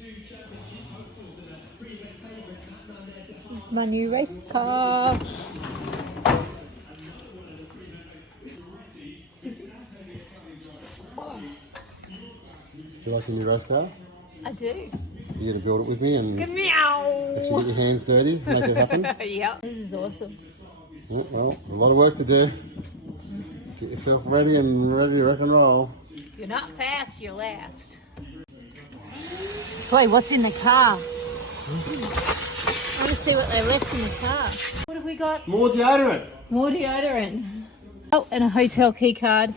This is my new race car. Do you like a new race car? I do. You're going to build it with me and Meow. actually get your hands dirty, make it happen? Yeah, this is awesome. Well, a lot of work to do. Get yourself ready and ready to rock and roll. You're not fast, you're last. Boy, what's in the car? I want to see what they left in the car. What have we got? More deodorant. More deodorant. Oh, and a hotel key card.